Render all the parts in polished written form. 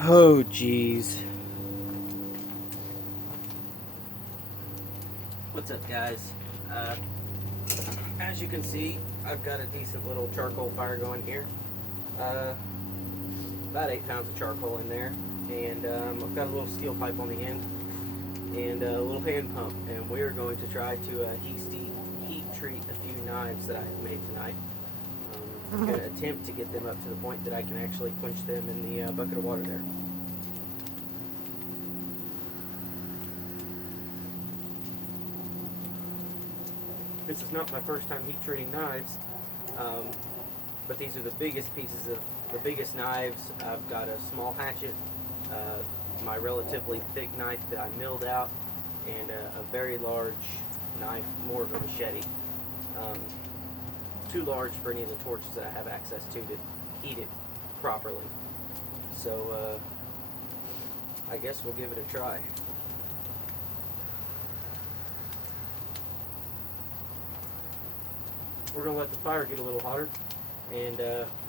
Oh, geez. What's up, guys? As you can see, I've got a decent little charcoal fire going here. About 8 pounds of charcoal in there, and I've got a little steel pipe on the end and a little hand pump, and we're going to try to heat treat a few knives that I have made tonight. I'm going to attempt to get them up to the point that I can actually quench them in the bucket of water there. This is not my first time heat treating knives, but these are the biggest pieces of the biggest knives. I've got a small hatchet, my relatively thick knife that I milled out, and a very large knife, more of a machete. Too large for any of the torches that I have access to heat it properly. So I guess we'll give it a try. We're going to let the fire get a little hotter, and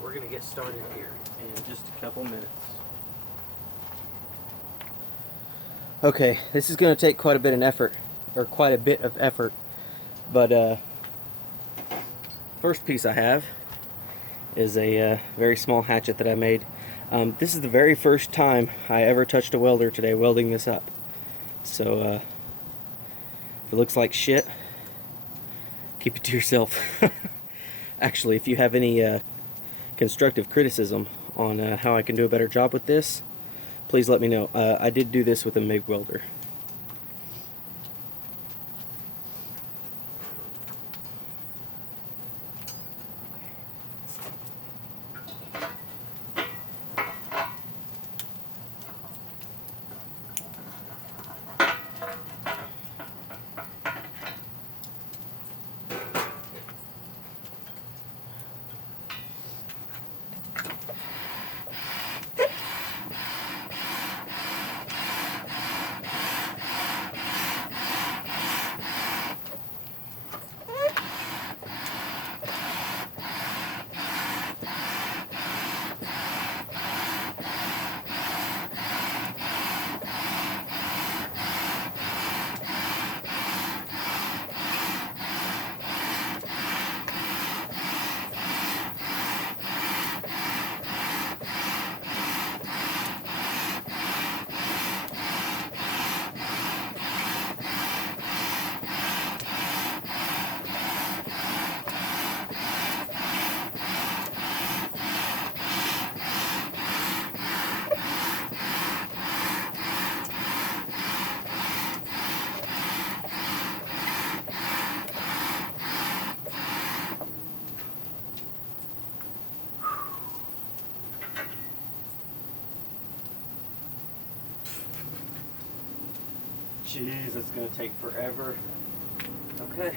we're going to get started here in just a couple minutes. Okay, this is going to take quite a bit of effort, but first piece I have is a very small hatchet that I made. This is the very first time I ever touched a welder today welding this up. So if it looks like shit, keep it to yourself. Actually, if you have any constructive criticism on how I can do a better job with this, please let me know. I did do this with a MIG welder. Jeez, it's going to take forever. Okay.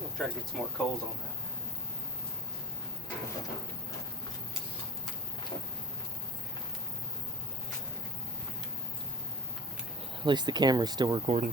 We'll try to get some more coals on that. At least the camera's still recording.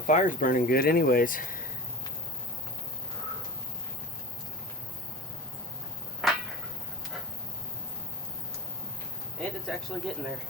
My fire's burning good anyways. And it's actually getting there.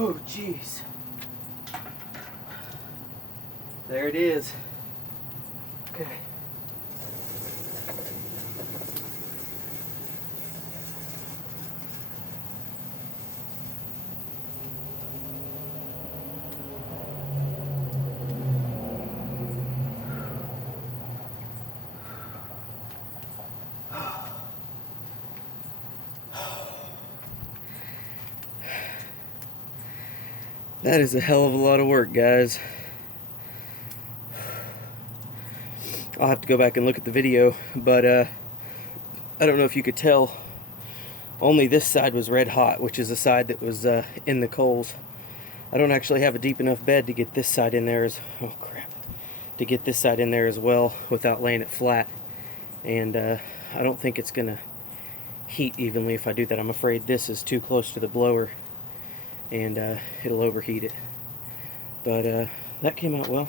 Oh, jeez. There it is. Okay. That is a hell of a lot of work, guys. I'll have to go back and look at the video, but I don't know if you could tell, only this side was red hot, which is the side that was in the coals. I don't actually have a deep enough bed to get this side in there oh crap, to get this side in there as well without laying it flat. And I don't think it's gonna heat evenly if I do that. I'm afraid this is too close to the blower and it'll overheat it. But that came out well.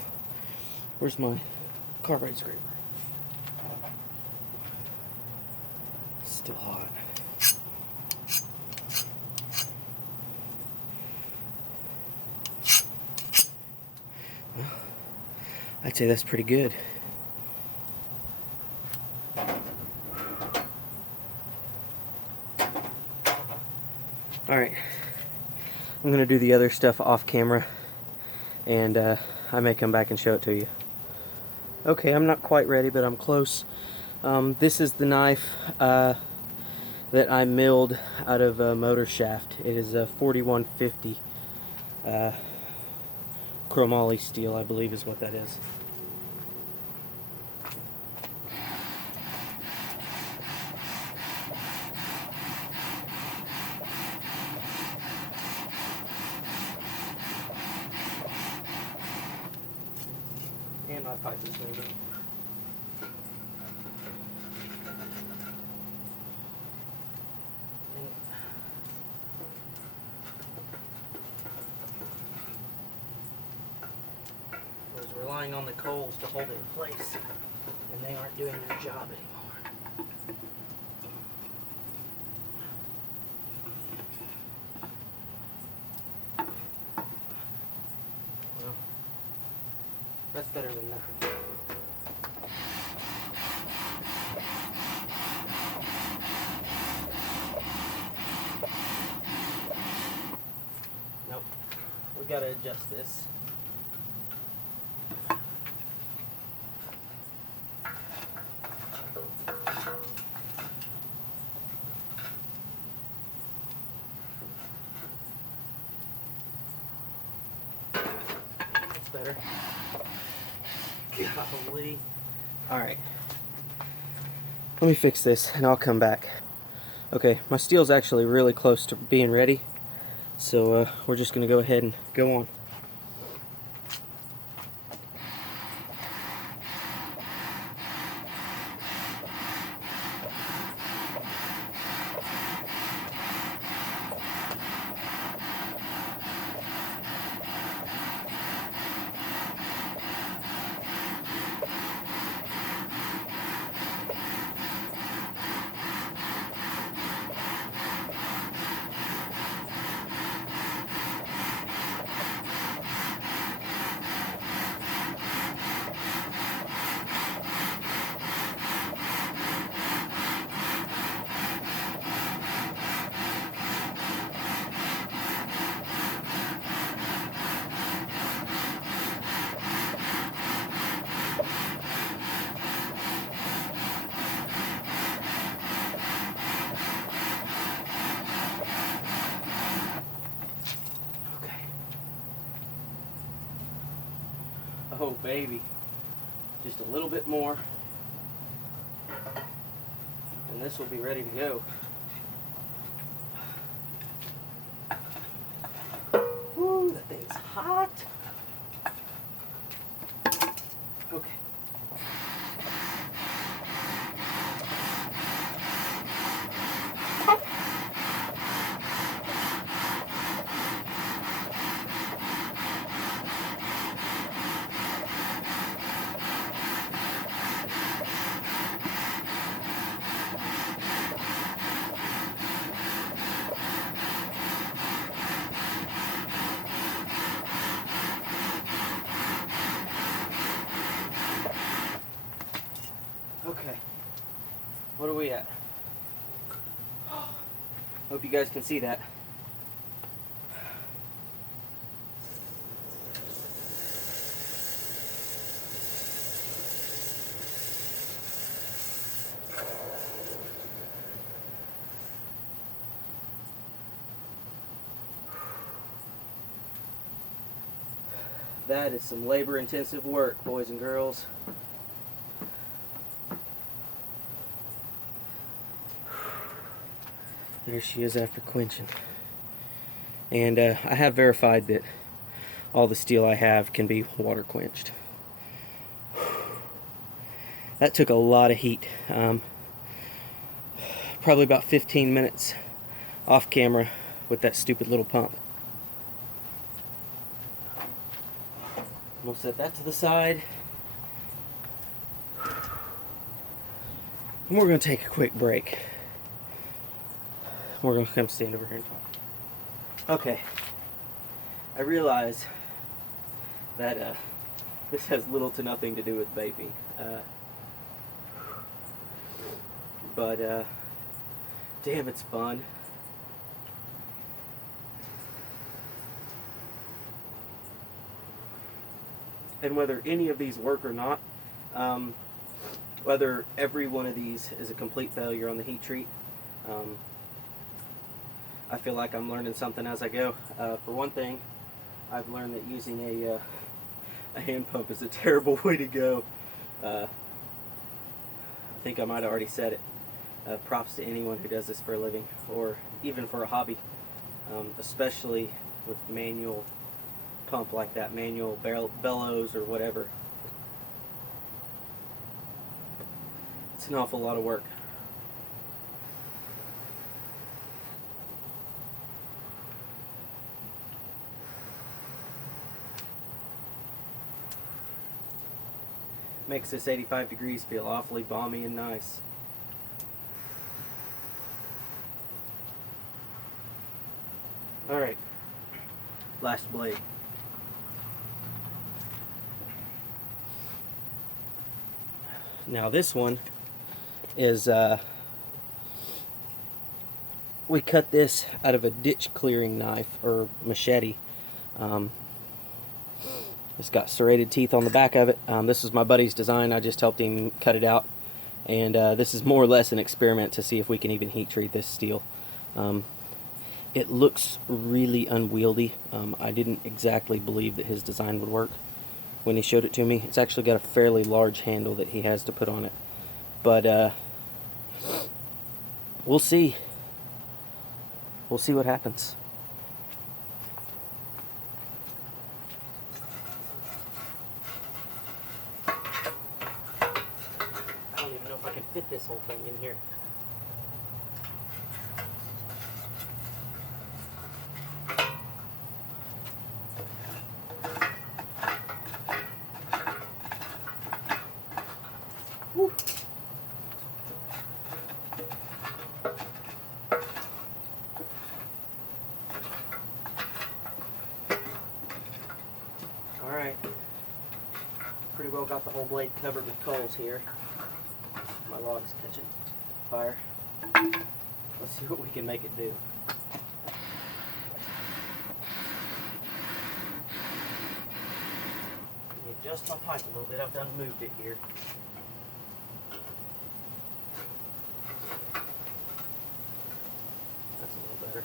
Where's my carbide scraper? Still hot. Well, I'd say that's pretty good. Alright, I'm going to do the other stuff off camera, and I may come back and show it to you. Okay, I'm not quite ready, but I'm close. This is the knife that I milled out of a motor shaft. It is a 4150 chromoly steel, I believe is what that is. And my pipe is moving. I was relying on the coals to hold it in place, and they aren't doing their job anymore. Well, that's better than nothing. Nope. We gotta adjust this. That's better. Golly. Alright. Let me fix this and I'll come back. Okay, my steel's actually really close to being ready, so we're just going to go ahead and go on. Oh baby, just a little bit more and this will be ready to go. Woo, that thing's hot. Okay. Okay, what are we at? Hope you guys can see that. That is some labor-intensive work, boys and girls. There she is after quenching. And I have verified that all the steel I have can be water quenched. That took a lot of heat. Probably about 15 minutes off camera with that stupid little pump. We'll set that to the side. And we're going to take a quick break. We're going to come stand over here and talk. Okay. I realize that this has little to nothing to do with vaping. But damn, it's fun. And whether any of these work or not, whether every one of these is a complete failure on the heat treat, I feel like I'm learning something as I go. For one thing, I've learned that using a hand pump is a terrible way to go. I think I might have already said it. Props to anyone who does this for a living, or even for a hobby, especially with manual pump like that, manual bellows or whatever. It's an awful lot of work. Makes this 85 degrees feel awfully balmy and nice. Alright, last blade. Now this one is, we cut this out of a ditch clearing knife or machete. It's got serrated teeth on the back of it. This was my buddy's design. I just helped him cut it out. And this is more or less an experiment to see if we can even heat treat this steel. It looks really unwieldy. I didn't exactly believe that his design would work when he showed it to me. It's actually got a fairly large handle that he has to put on it. But we'll see. We'll see what happens. I don't even know if I can fit this whole thing in here. Whew. All right, pretty well got the whole blade covered with coals here. My log's catching fire. Let's see what we can make it do. Adjust my pipe a little bit. I've done moved it here. That's a little better.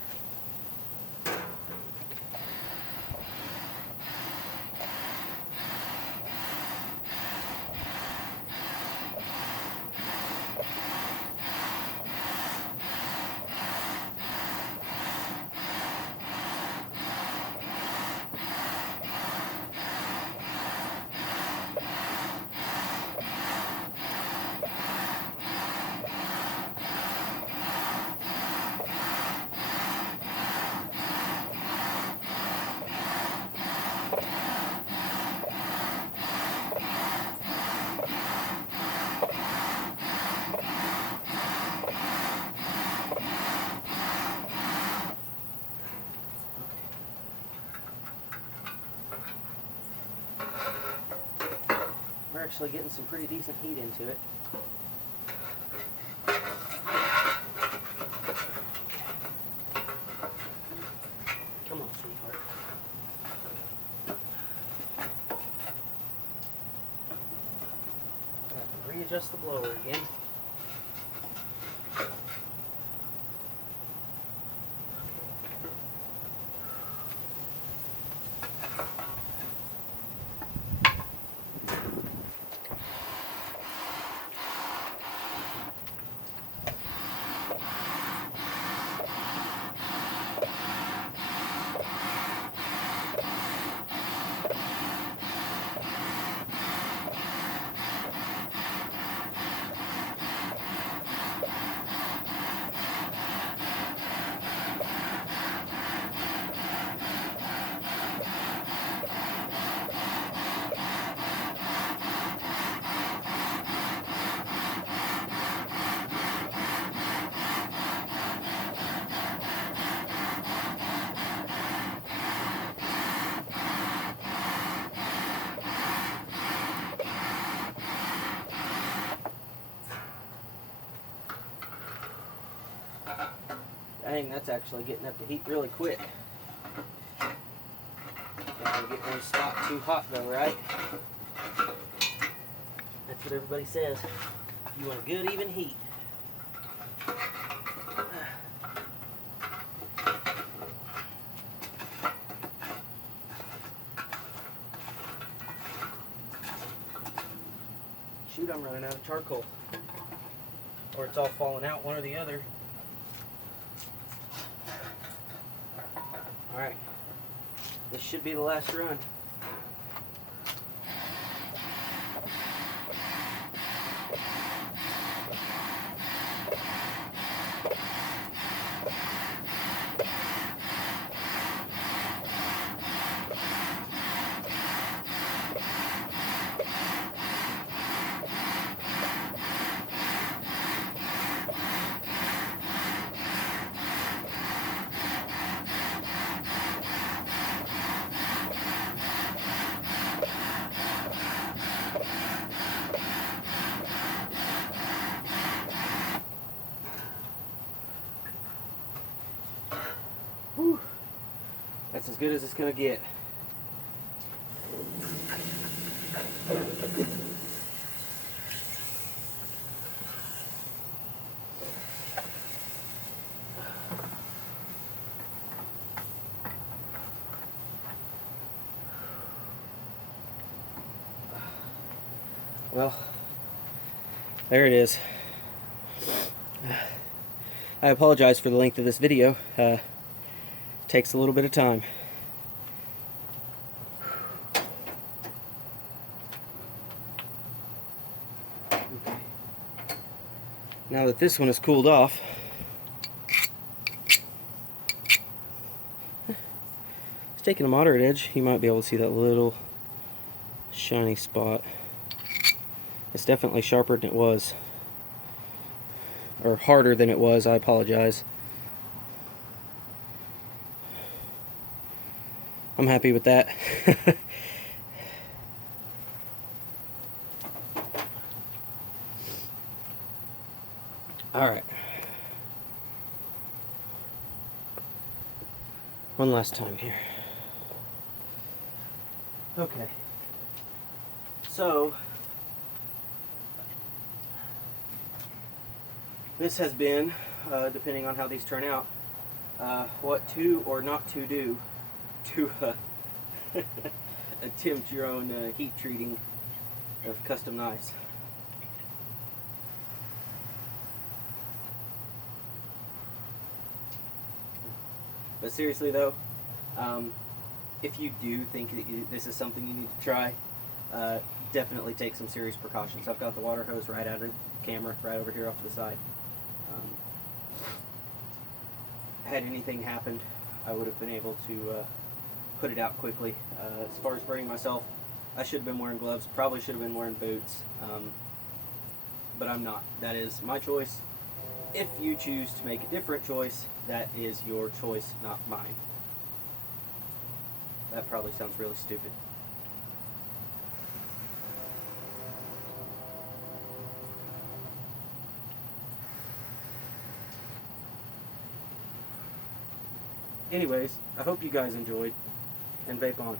actually getting some pretty decent heat into it. Come on, sweetheart. I have to readjust the blower again. Dang, that's actually getting up the heat really quick. Don't get one spot too hot though, right? That's what everybody says. You want a good even heat. Shoot, I'm running out of charcoal. Or it's all falling out, one or the other. Alright, this should be the last run. Whew. That's as good as it's going to get. Well, there it is. I apologize for the length of this video. Takes a little bit of time. Okay. Now that this one has cooled off, it's taking a moderate edge. You might be able to see that little shiny spot. It's definitely sharper than it was, or harder than it was. I apologize. I'm happy with that. All right. One last time here. Okay. So, this has been, depending on how these turn out, what to or not to do to attempt your own heat treating of custom knives. But seriously though, if you do think that this is something you need to try, definitely take some serious precautions. I've got the water hose right out of the camera, right over here off to the side. Had anything happened, I would have been able to put it out quickly. As far as burning myself, I should have been wearing gloves, probably should have been wearing boots, but I'm not. That is my choice. If you choose to make a different choice, that is your choice, not mine. That probably sounds really stupid. anyways, I hope you guys enjoyed, and vape on.